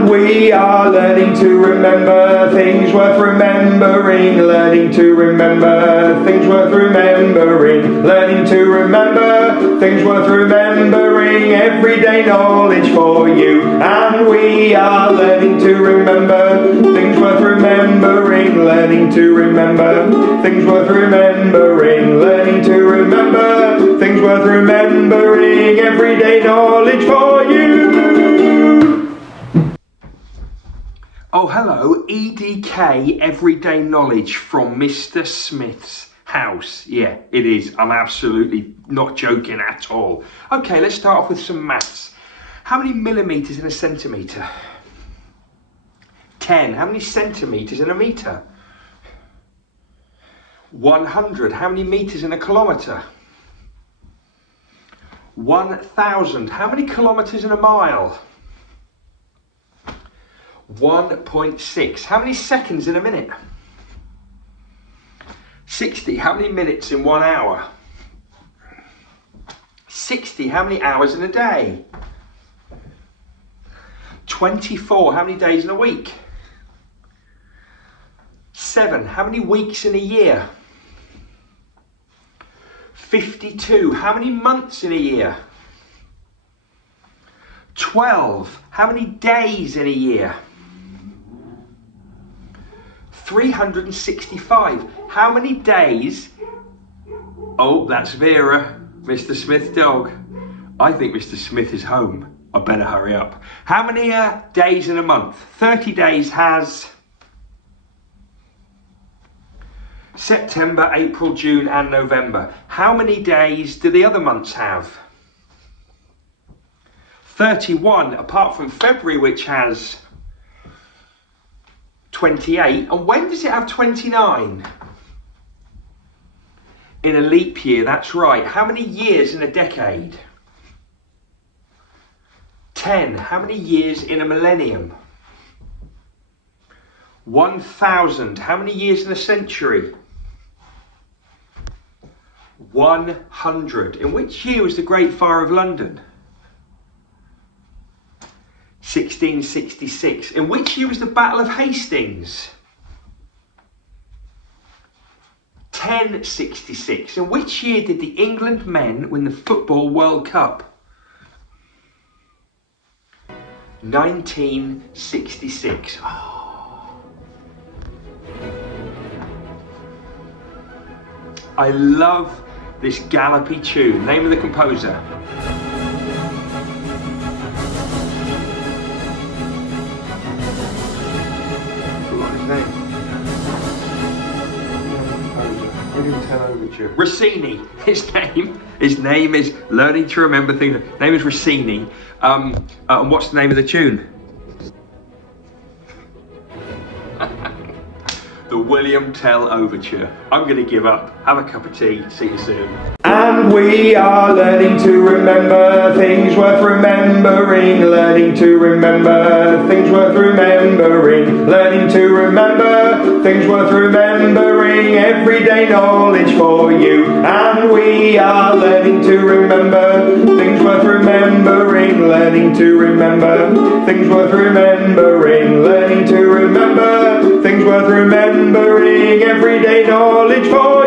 And we are learning to remember things worth remembering, learning to remember things worth remembering, learning to remember things worth remembering, everyday knowledge for you. And we are learning to remember things worth remembering, learning to remember things worth remembering, learning to remember things worth remembering, everyday knowledge for you. Oh, hello, EDK Everyday Knowledge from Mr. Smith's house. Yeah, it is. I'm absolutely not joking at all. Okay, let's start off with some maths. How many millimetres in a centimetre? 10. How many centimetres in a metre? 100. How many metres in a kilometre? 1,000. How many kilometres in a mile? 1.6. How many seconds in a minute? 60. How many minutes in 1 hour? 60. How many hours in a day? 24. How many days in a week? 7. How many weeks in a year? 52. How many months in a year? 12. How many days in a year? 365. How many days? Oh, that's Vera, Mr. Smith's dog. I think Mr. Smith is home. I better hurry up. How many days in a month? 30 days has September, April, June and November. How many days do the other months have? 31, apart from February, which has 28. And when does it have 29? In a leap year, that's right. How many years in a decade? 10. How many years in a millennium? 1,000. How many years in a century? 100. In which year was the Great Fire of London? 1666. In which year was the Battle of Hastings? 1066. In which year did the England men win the Football World Cup? 1966. Oh. I love this gallopy tune. Name of the composer? William Tell Overture. Rossini. His name is learning to remember things. His name is Rossini. And what's the name of the tune? The William Tell Overture. I'm going to give up. Have a cup of tea. See you soon. And we are learning to remember things worth remembering, learning to remember things worth remembering, learning to remember things worth remembering, everyday knowledge for you. And we are learning to remember things worth remembering, learning to remember things worth remembering, learning to remember things worth remembering, everyday knowledge for you.